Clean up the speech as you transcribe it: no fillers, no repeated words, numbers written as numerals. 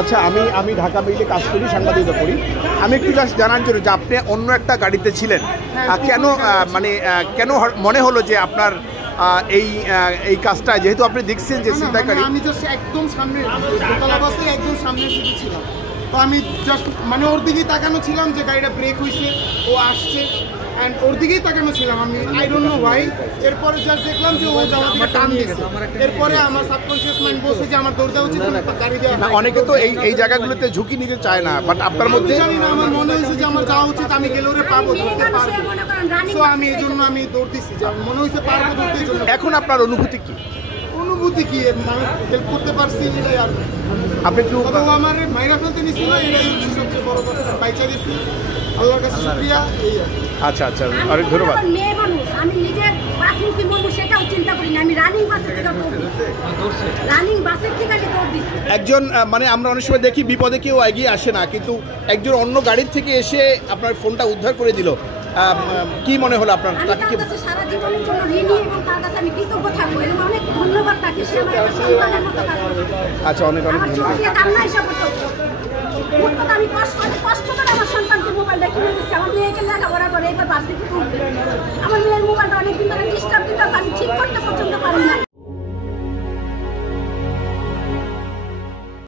আচ্ছা, আমি ঢাকা মেইলে কাজ করি, সাংবাদিকতা করি। আমি একটু জাস্ট জানার জন্য যে আপনি অন্য একটা গাড়িতে ছিলেন, কেন কেন মনে হলো যে আপনার এই কাজটা, যেহেতু আপনি দেখছেন যে ছিনতাইকারী? আমি জাস্ট একদম সামনে দোতলা বাসে একদম সামনে ছিলাম, তো আমি জাস্ট ওর দিকেই তাকানো ছিলাম যে গাড়িটা ব্রেক হয়েছে, ও আসছে, অ্যান্ড ওর দিকেই তাকানো ছিলাম আমি, আই ডোন্ট নো ওয়াই। এরপরে জাস্ট দেখলাম যে ও আমার দিকে টান দিয়েছে, এরপরে আমার সাবকনশিয়াস মাইন্ড বলছে যে আমার দৌড় দেওয়া উচিত, গাড়ি দেওয়া না। অনেকে তো এই জায়গাগুলোতে ঝুঁকি নিতে চায় না, বাট আপনার মধ্যে জানি না, আমার মনে হয়েছে যে আমার যাওয়া উচিত, আমি গেলে ওরে পাবো, ধরতে পারবো, তো আমি এই জন্য আমি দৌড় দিচ্ছি, যে মনে হয়েছে পারবো ধরতে। এখন আপনার অনুভূতি কি? অনুভূতি কি, মানুষ হেল্প করতে পারছি, এটাই। আর আপনি একটু আমার মাইরা ফেলতে নিছিল, এটাই হচ্ছে সবচেয়ে বড় কথা, বাইচা দিচ্ছি, আল্লাহর কাছে শুকরিয়া। আচ্ছা, অনেক ধন্যবাদ। মেয়ে মানুষ, আমি নিজের বাসমুখী মরবো সেটাও চিন্তা করি না, আমি রানিং বাসের থেকে দৌড় দিচ্ছি। একজন আমরা অনেক সময় দেখি বিপদে কেউ এগিয়ে আসে না, কিন্তু একজন অন্য গাড়ির থেকে এসে আপনার ফোনটা উদ্ধার করে দিল, কি মনে হলো আপনার? তার কাছে সারা জীবনের জন্য ঋণী এবং তার কাছে আমি কৃতজ্ঞ থাকবো, এবং অনেক ধন্যবাদ তাকে, সে আমার সন্তানের মতো কাজ করে। আচ্ছা, অনেক কান্না হিসাব করতে আমি কষ্ট করে আমার সন্তানকে মোবাইলটা কিনে দিচ্ছি, আমার মেয়েকে লেখাপড়া করে